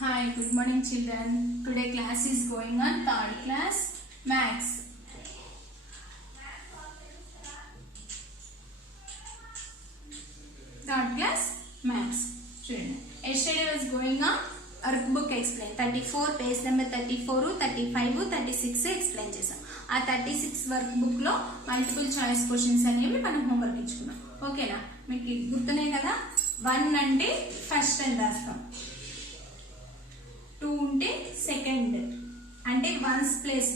Hi, good morning children. Today class is going on third class Maths. Third class Maths. Children, yesterday was going on workbook explain 34 page number 34 35 36 explain చేసాం. ఆ 36 work book లో multiple choice questions అనేవి మనం homework ఇచ్చుకున్నాం. ఓకేనా? మీకు గుర్తున్నాయి కదా. 1 అంటే ఫస్ట్ అని రాస్తాం, 2 ఉంటే సెకండ్ అంటే వన్స్ ప్లేస్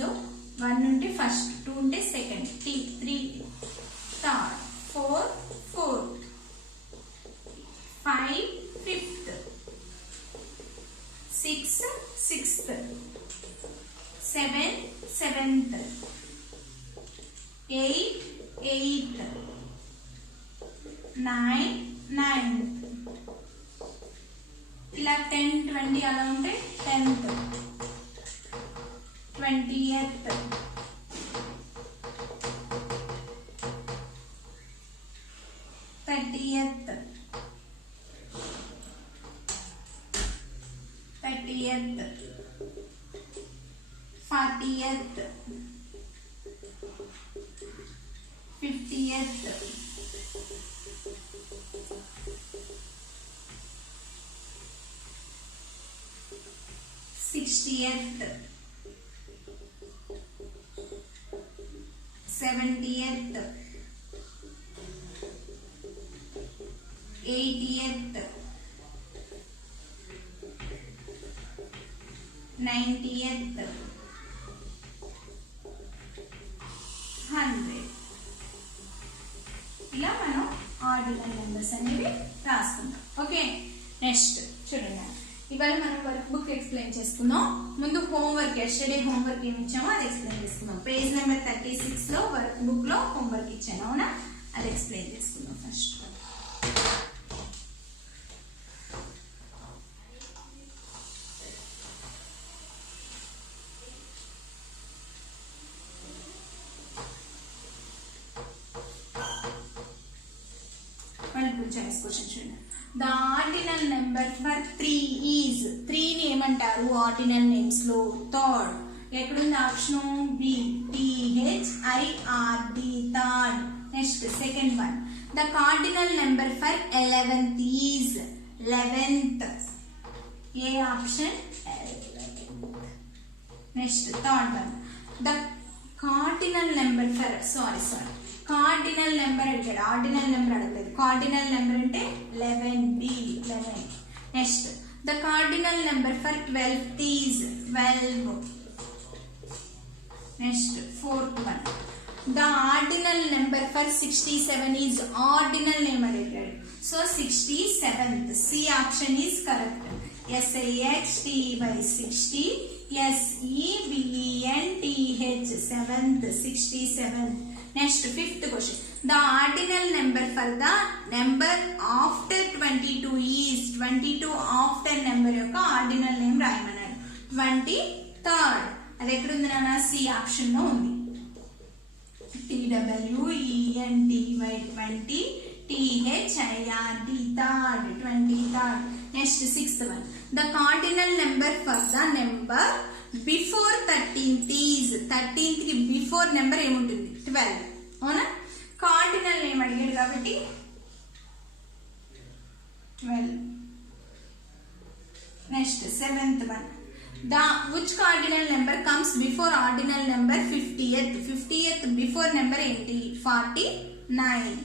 లో 1 ఉంటే ఫస్ట్, 2 ఉంటే second, 3 third, 4 fourth, 5 fifth, 6 sixth, 7 seventh, 8 eighth, 9 ninth, ఇలా 10 20 అలా ఉంటే 10th, 20th, 30th, 40th, 50th, 60th, 70th, 80th, 90th, 100. ఇలా మనం ఆర్డినల్ నెంబర్స్ అనేవి రాసుకుంటాం. ఓకే, నెక్స్ట్ చూడండి, ఇవాళ మనం వర్క్ బుక్ ఎక్స్ప్లెయిన్ చేసుకుందాం. ముందు హోంవర్క్, ఎస్టర్డే హోంవర్క్ ఏమి ఇచ్చామో అది ఎక్స్ప్లెయిన్ చేసుకుందాం. పేజ్ నెంబర్ 36 లో వర్క్ బుక్ లో హోంవర్క్ ఇచ్చాను, అవునా? అది ఎక్స్ప్లెయిన్ చేసుకుందాం. ఫస్ట్ మల్టిపుల్ చాయిస్ క్వశ్చన్ చూడండి. The ordinal number for 3 is 3 ని ఏమంటారు ఆర్డినల్ నేమ్స్ లో? థర్డ్. ఎక్కడుంది option? B, THIRD, third. Next second one, the cardinal number for 11th is 11th. ఏ option? 11th. Next third one, the cardinal number for cardinal number అడిగాడు, ordinal number అడగలేదు. Cardinal number అంటే 11, 11. Next the cardinal number for 12th is 12. Next fourth one, the ordinal number for 67 is ordinal name అడిగాడు. So 67th, C option is correct. SIXTY 60, SEVENTH 7th, 67th. Next, fifth question. The ordinal number for the number after 22 is 22 after number యొక్క ordinal name రాయమన్నాడు. 23rd. అది ఎక్కడ ఉంది నాన్న? C option లో ఉంది. TWENTY 20, THIRD third, 23rd. Next, sixth one. The cardinal number for the number before 13th is 13th కి before number ఏముంటుంది? 12. అవునా? కార్డినల్ నేమ్ అడిగాడు కాబట్టి 12. Next seventh one, which cardinal number comes before ordinal number 50th? 50th before number ఏంటి? 49.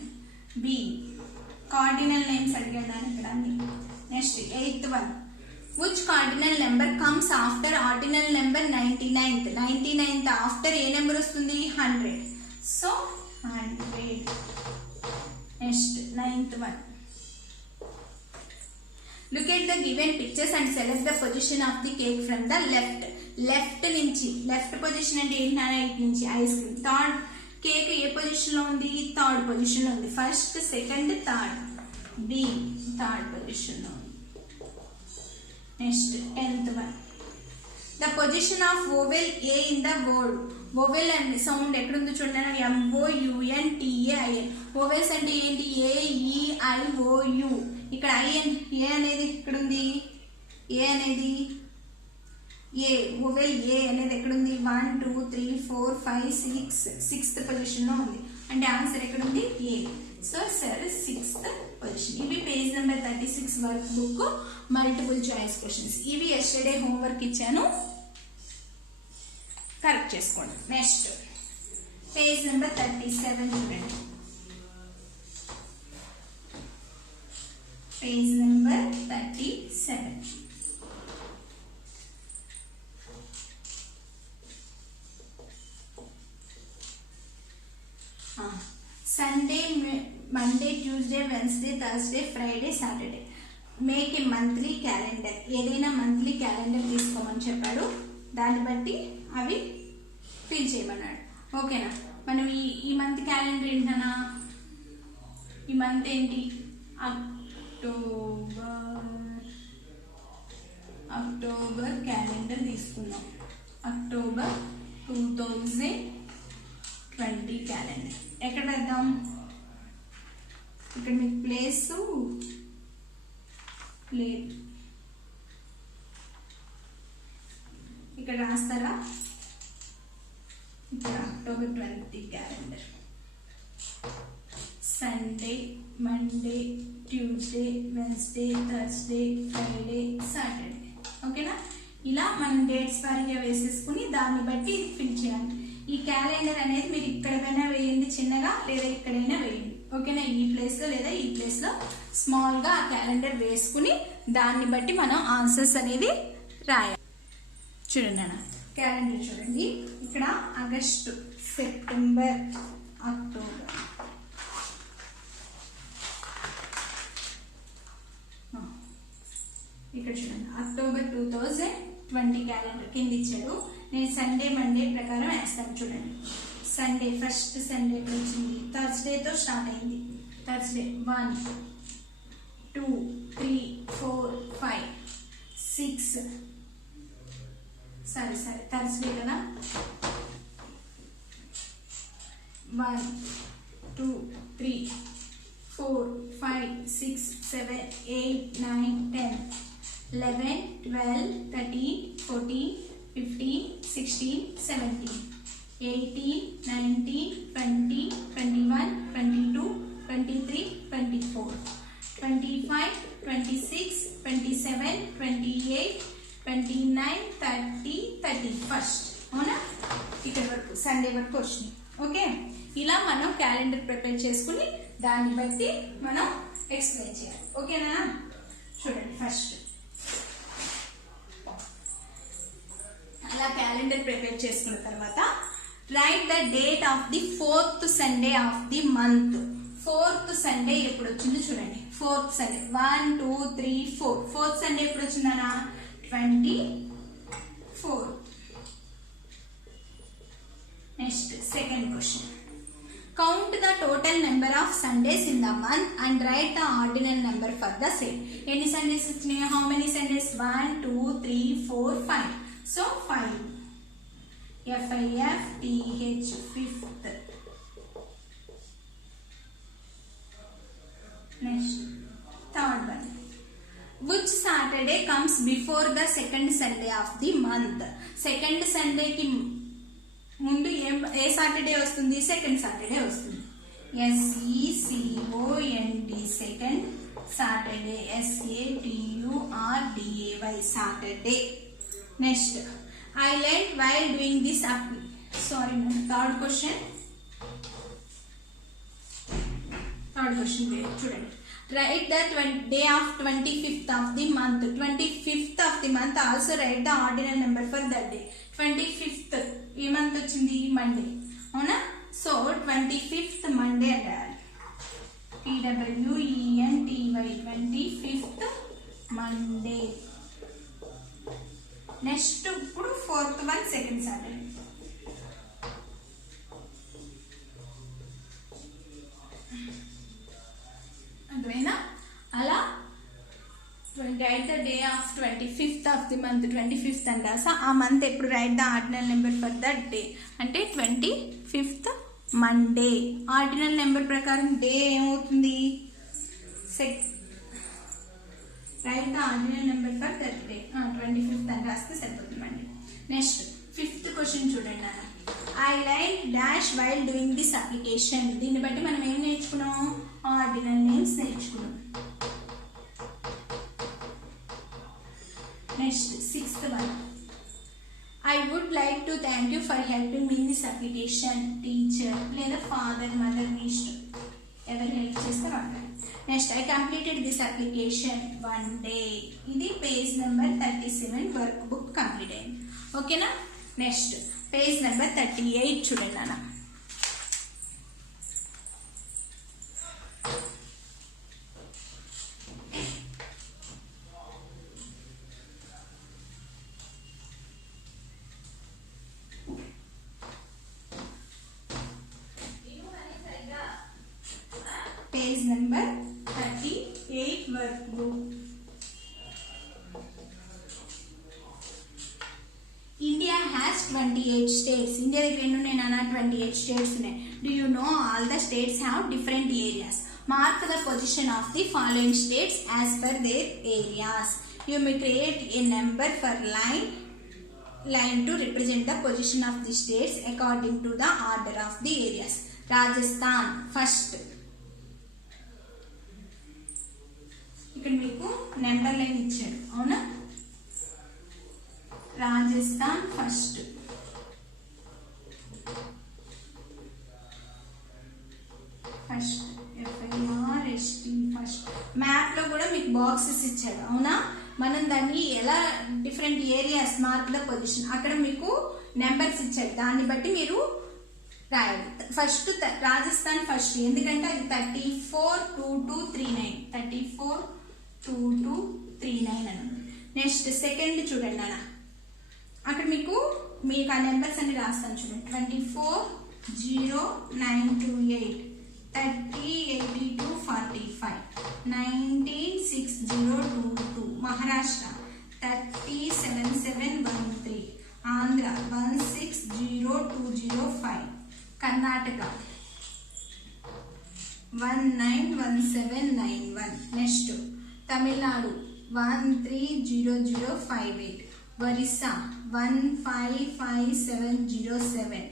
B. Cardinal names అడిగాడు ఇక్కడ అన్ని. Next eighth one, which cardinal number comes after ordinal number 99th? 99th after A number వస్తుంది? 100. So 100. Next ninth one, look at the given pictures and select the position of the cake from the left. Left నుంచి, left position అంటే ఏంటన్నా? ఇటు నుంచి ice cream. Third, cake ఏ position లో ఉంది? Third position లో ఉంది. First, second, third. B third position లో ఉంది. Next 10th one, the position of vowel A in the word. Vowel and sound ఎక్కడుందో చూడండి. MOUNTAIN. వోవెల్స్ అంటే ఏంటి? AEIOU. ఇక్కడ ఏ అనేది ఇక్కడ ఉంది, ఏ అనేది ఏ ఓవెల్ ఏ అనేది ఎక్కడుంది 1 2 3 4 5 6 సిక్స్త్ పొజిషన్లో ఉంది అంటే ఆన్సర్ ఎక్కడుంది A. So sir sixth position. ఇవి page number 36 work book multiple choice questions. ఇవి ఎస్టర్డే హోంవర్క్ ఇచ్చాను, కరెక్ట్ చేసుకోండి. నెక్స్ట్ పేజ్ నెంబర్ 37 చూడండి. Page number 37. Sunday, Monday, Tuesday, Wednesday, Thursday, Friday, Saturday. Make a monthly calendar. ఏదైనా monthly calendar తీసుకోమని చెప్పాడు, దాన్ని బట్టి అవి ఫిల్ చేయమన్నాడు. ఓకేనా. మనం ఈ మంత్ క్యాలెండర్ ఏంటన్నా, ఈ మంత్ ఏంటి అక్టోబర్ క్యాలెండర్ తీసుకుందాం. అక్టోబర్ 2020 క్యాలెండర్ ఎక్కడ పెడదాం? ఇక్కడ మీకు ప్లేస్ లేదు, ఇక్కడ రాస్తారా? ఇక్కడ October 20 calendar. Sunday, Monday, Tuesday, Wednesday, Thursday, Friday, Saturday. ఓకేనా. ఇలా మనం డేట్స్ వారీగా వేసేసుకుని దాన్ని బట్టి ఇది ఫిల్ చేయాలి. ఈ క్యాలెండర్ అనేది మీరు ఇక్కడైనా వేయండి చిన్నగా, లేదా ఇక్కడైనా వేయండి. ఓకేనా. ఈ ప్లేస్లో లేదా ఈ ప్లేస్లో స్మాల్గా ఆ క్యాలెండర్ వేసుకుని దాన్ని బట్టి మనం ఆన్సర్స్ అనేది రాయాలి. చూడండి అన్న క్యాలెండర్ చూడండి. ఇక్కడ ఆగస్టు, సెప్టెంబర్, అక్టోబర్. ఇక్కడ చూడండి అక్టోబర్ 2020 క్యాలెండర్ కింద ఇచ్చాడు. నేను సండే మండే ప్రకారం వేస్తాను. చూడండి సండే, ఫస్ట్ సండే వచ్చింది థర్స్డేతో స్టార్ట్ అయింది. థర్స్డే 1 2 3 4 5 6 సరే థర్స్డే కదా. 1 2 3 4 5 6 7 8 9 10 11 12 13 14 15 16 17 18 19 20 21 22 23 24 25 26 27 28 29 30 31. అవునా. ఇక్కడ వరకు సండే వరకు వచ్చినాయి. ఓకే. ఇలా మనం క్యాలెండర్ ప్రిపేర్ చేసుకుని దాన్ని బట్టి మనం ఎక్స్ప్లెయిన్ చేయాలి. ఓకేనా. చూడండి ఫస్ట్ అలా క్యాలెండర్ ప్రిపేర్ చేసుకున్న తర్వాత right the date of the 4th Sunday off the month. 4th Sunday ఎప్పుడు వచ్చింది చూడండి. 4th Sunday 1 2 3 4. 4th సండే ఎప్పుడు వచ్చిందనా 24. Next second question. Count the total number of Sundays in the month and right the ordinal number for the same. ఎన్ని Sundays వచ్చినాయి? How many Sundays? 1 2 3 4 5. So 5. FIFTH fifth. Next third one. Which Saturday comes before the second Sunday of the month? Second Sunday ki ముందు ఏ Saturday వస్తుంది? Second Saturday వస్తుంది. SECOND second Saturday. SATURDAY Saturday. Next I learned while doing this third question చూడండి. Write the day of 25th of the month. 25th of the month also write the ordinal number for that day. 25th A month వచ్చింది? Monday. అవునా. So 25th Monday అంటారు. TWENTY 25th Monday. Next ఇప్పుడు 4th one second Saturday. అర్థమైనా? అలా right the day of 25th of the month. 25th అని రాసా ఆ month ఎప్పుడు right the ordinal number for that day అంటే 25th మండే. ఆర్డినల్ నెంబర్ ప్రకారం డే ఏమవుతుంది? Right the ordinal number for that day 25th అని రాస్తే సరిపోతుందండి. నెక్స్ట్ 5th క్వశ్చన్ చూడండి నాన్న. I like dash while doing this application. దీన్ని బట్టి మనం ఏం నేర్చుకున్నాం? ఆర్డినల్ నేమ్స్ నేర్చుకున్నాం. Next 6th one. I would like to thank you for helping me in this application. Teacher లేదా ఫాదర్ మదర్ మీ ఇష్టం, ఎవరు హెల్ప్ చేస్తే వాళ్ళు. Next I completed this application one day. ఇది page number 37 work book complete అయింది. ఓకేనా. Next page number 38 చూడండి నాన్న. Page number 38 work book. India has 28 states. India దగ్గర ఎన్ని ఉన్నాయి నాన్న? 28 స్టేట్స్ ఉన్నాయి. Do you know all the states have different areas. Mark the position of the following states as per there areas. You may create a number for line to represent the position of the states according to the order of the areas. Rajasthan first. ఇక్కడ మీకు number line ఇచ్చాడు, అవునా? Rajasthan first. First FIRST first. Map లో కూడా మీకు boxes ఇచ్చాడు, అవునా? మనం దాన్ని ఎలా different areas mark the position, అక్కడ మీకు నెంబర్స్ ఇచ్చాడు, దాన్ని బట్టి మీరు రాయాలి. ఫస్ట్ రాజస్థాన్ ఫస్ట్, ఎందుకంటే అది 342239 342239 అని. నెక్స్ట్ సెకండ్ చూడండి అన్న, అక్కడ మీకు ఆ నెంబర్స్ అన్ని రాస్తాను చూడండి. 240928 308245 196022 Maharashtra 307713 Andhra 160205 Karnataka 191791 next Tamil Nadu 130058 Orissa 155707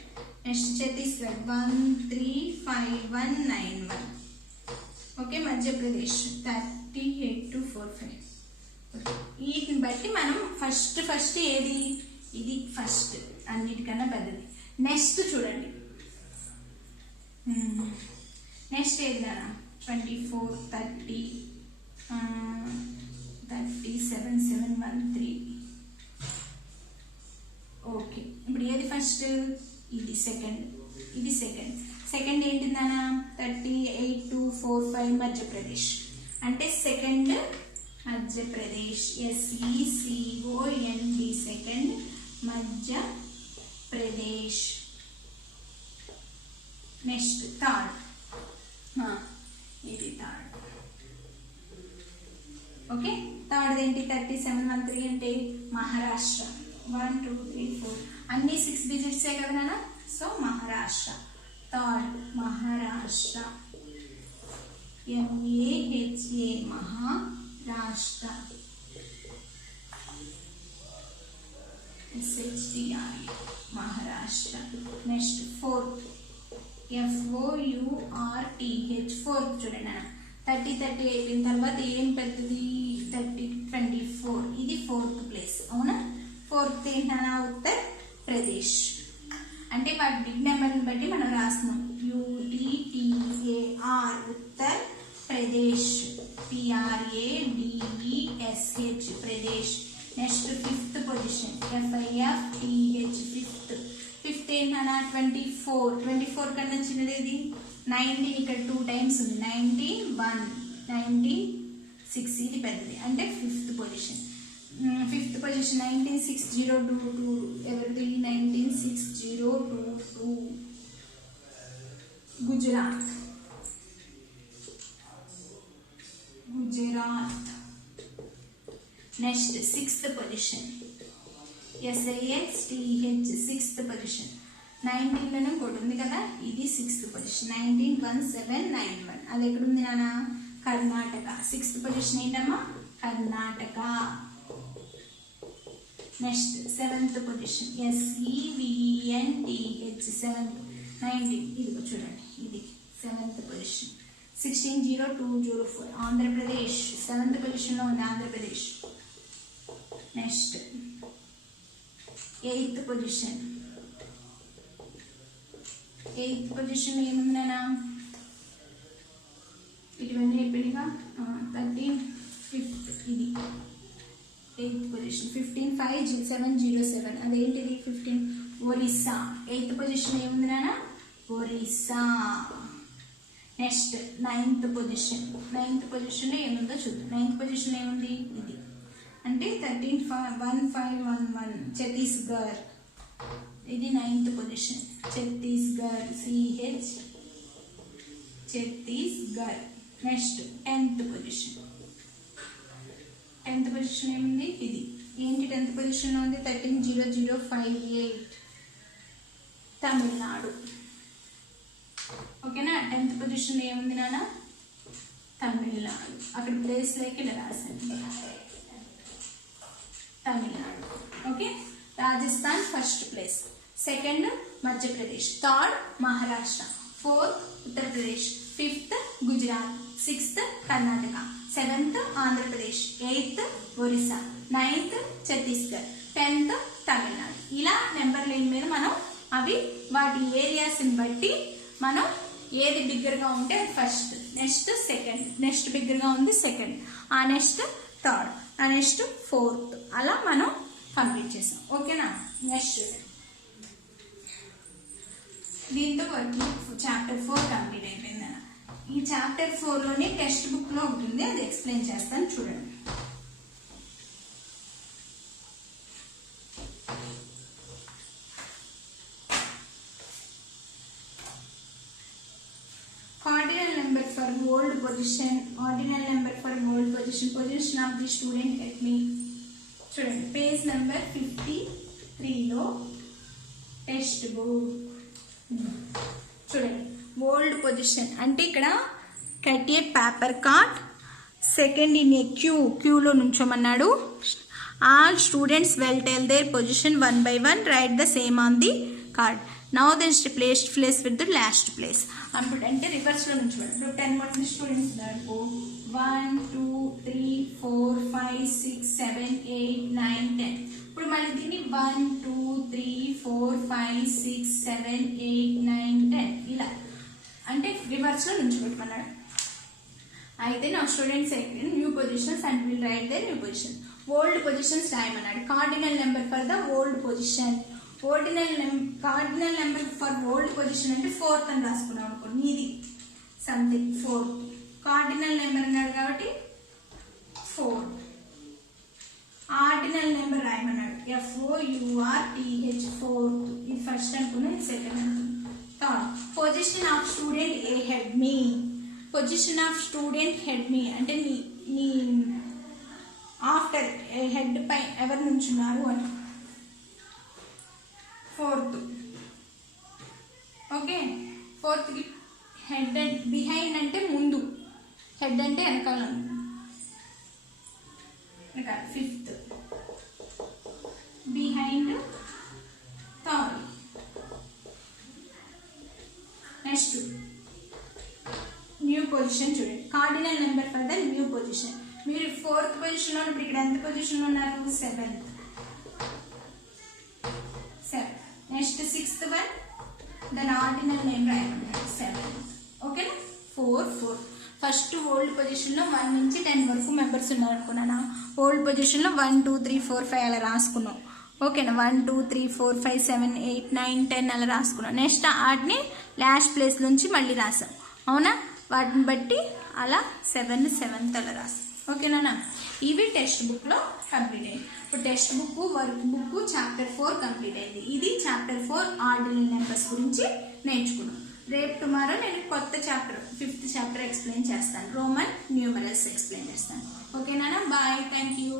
next Chhattisgarh 135191. Okay, Madhya Pradesh 38245. వీటిని బట్టి మనం ఫస్ట్ ఏది, ఇది ఫస్ట్, అన్నిటికన్నా పెద్దది. నెక్స్ట్ చూడండి, నెక్స్ట్ ఏది కదా 24 30 37713. ఓకే, ఇప్పుడు ఏది ఫస్ట్? ఇది సెకండ్, ఇది సెకండ్. సెకండ్ ఏంటిందనా 38245 మధ్యప్రదేశ్, అంటే second Madhya Pradesh SECOND second Madhya Pradesh. Next third, ఇది థర్డ్. ఓకే, థర్డ్ ఏంటి 3713 అంటే మహారాష్ట్ర. 1 2 3 4 అన్ని 6 డిజిట్సే కదా నాన్న. So Maharashtra third, Maharashtra MAHA Maharashtra. SHTRA Maharashtra. Next fourth FOURTH fourth చూడండి అన్న. 30 అయిపోయిన తర్వాత ఏం పెద్దది 24. ఇది ఫోర్త్ ప్లేస్, అవునా? ఫోర్త్ ఏంటన్నా ఉత్తర్ ప్రదేశ్, అంటే వాటి బిగ్ నెంబర్ని బట్టి మనం రాస్తున్నాం. UTTAR Uttar Pradesh, PRADESH Pradesh. Next fifth position FIFTH fifth ఏంటన్నా 24 కన్నా చిన్నది 19. ఇక్కడ 2 టైమ్స్ ఉంది. 19 1 19 6 ఇది పెద్దది, అంటే ఫిఫ్త్ పొజిషన్. 196022 ఎవరిది 196022 Gujarat. Next sixth position SIXTH sixth position. 19లోనే ఇంకోటి ఉంది కదా, ఇది సిక్స్త్ పొజిషన్ 191791. అది ఎక్కడుంది నాన్న? కర్ణాటక. సిక్స్త్ పొజిషన్ ఏంటమ్మా? Karnataka. Next 7th position SEVENTH 7th 19 ఇదిగో చూడండి, ఇది 7th పొజిషన్ 160204 ఆంధ్రప్రదేశ్ 7th పొజిషన్లో ఉంది ఆంధ్రప్రదేశ్. నెక్స్ట్ 8th పొజిషన్ ఏముంది నానా, ఇటువంటి అయిపోయిగా 13th ఇది 8th పొజిషన్ 15707 అదేంటిది 15 ఒరిస్సా. 8th పొజిషన్ ఏముంది నాన్న, ఒరిస్సా. నెక్స్ట్ 9th పొజిషన్లో ఏముందో చూద్దాం. 9th పొజిషన్ ఏముంది, ఇది అంటే 131511 ఛత్తీస్గఢ్. ఇది 9th position Chhattisgarh Chhattisgarh. Next 10th position ఏముంది, ఇది ఏంటి 10th పొజిషన్లో ఉంది 130058 తమిళనాడు. ఓకేనా, 10th పొజిషన్ ఏముంది నాన్న, తమిళనాడు. అక్కడ ప్లేస్ లేక ఇలా రాసింది Tamil Nadu. Okay, Rajasthan first place, 2nd Madhya Pradesh, 3rd Maharashtra, 4th Uttar Pradesh, 5th Gujarat, 6th Karnataka, 7th Andhra Pradesh, 8th Orissa, 9th Chhattisgarh, 10th Tamil Nadu. ఇలా నెంబర్ లైన్ మీద మనం అవి వాటి ఏరియాస్ని బట్టి మనం ఏది బిగ్గరగా ఉంటే అది ఫస్ట్, నెక్స్ట్ సెకండ్, నెక్స్ట్ బిగ్గరగా ఉంది సెకండ్, ఆ నెక్స్ట్ థర్డ్, ఆ నెక్స్ట్ ఫోర్త్, అలా మనం కంప్లీట్ చేసాం. ఓకేనా, నెక్స్ట్ దీంతో వర్కింగ్ చాప్టర్ 4 కంప్లీట్ అయిపోయిందన్న. ఈ చాప్టర్ 4లోనే టెక్స్ట్ బుక్లో ఉంటుంది, అది ఎక్స్ప్లెయిన్ చేస్తాను చూడండి. Cardinal number for bold position, ordinal number for bold position, position of the student at me. చూడండి, పేజ్ నెంబర్ 53లో టెక్స్ట్ బుక్ చూడండి. బోల్డ్ పొజిషన్ అంటే ఇక్కడ cut a paper card, second in a క్యూలో నుంచోమన్నాడు. All students well tell their position 1 by 1, right the same on the card. Now then place with the last place అనుకుంటే, అంటే రివర్స్లో నుంచి ఇప్పుడు 10 మంది స్టూడెంట్స్ ఉన్నారు. 1 2 3 4 5 6 7 8 9 10. ఇప్పుడు మళ్ళీ దీన్ని 1 2 3 4 5 6 7 8 9 10 ఇలా అంటే రివర్స్లో నుంచి పెట్టమన్నాడు. అయితే నా students new positions and will write the new position. Old positions రాయమన్నాడు. Cardinal number for the old position, cardinal number for old position అంటే 4th అని రాసుకున్నాం అనుకోండి, ఇది సంథింగ్ 4th. కార్డినల్ నెంబర్ అన్నాడు కాబట్టి 4. ఆర్డినల్ నెంబర్ రాయమన్నాడు, FOURTH 4th. ఇది ఫస్ట్ అనుకున్నా, ఇది సెకండ్ అనుకున్నా. Third, position of student a head me. Position of student head me అంటే నీ ఆఫ్టర్ హెడ్ పై ఎవరు నుంచున్నారు అని. 4th. Okay, 4th head and behind అంటే ముందు, హెడ్ అంటే వెనకాల. 5th behind 3rd. Next new position చూడండి. Cardinal number for the new position. మీరు 4th పొజిషన్లో ఇప్పుడు ఇక్కడ ఎంత పొజిషన్లో ఉన్నారు, 7th. నెక్స్ట్ 6th వన్, దాని ఆర్డినల్ నేమ్ రాయమన్నారు 7th. ఓకేనా, 4 4. ఫస్ట్ ఓల్డ్ పొజిషన్లో 1 నుంచి 10 వరకు మెంబర్స్ ఉన్నారు అనుకున్నాను. ఓల్డ్ పొజిషన్లో 1 2 3 4 5 అలా రాసుకున్నాం. ఓకేనా, 1 2 3 4 5 7 8 9 10 అలా రాసుకున్నాం. నెక్స్ట్ వాటిని లాస్ట్ ప్లేస్ నుంచి మళ్ళీ రాసాం, అవునా? వాటిని బట్టి అలా 7th అలా రాసాం. ఓకేనా, ఇవి టెక్స్ట్ బుక్లో కంప్లీట్ అయ్యింది. ఇప్పుడు text book, work book chapter 4 complete అయింది. ఇది చాప్టర్ 4 ఆర్డినల్ నెంబర్స్ గురించి నేర్చుకున్నాం. రేపు టుమారో నేను కొత్త చాప్టర్ 5th చాప్టర్ ఎక్స్ప్లెయిన్ చేస్తాను. రోమన్ న్యూమరల్స్ ఎక్స్ప్లెయిన్ చేస్తాను. ఓకేనా, బాయ్, థ్యాంక్ యూ.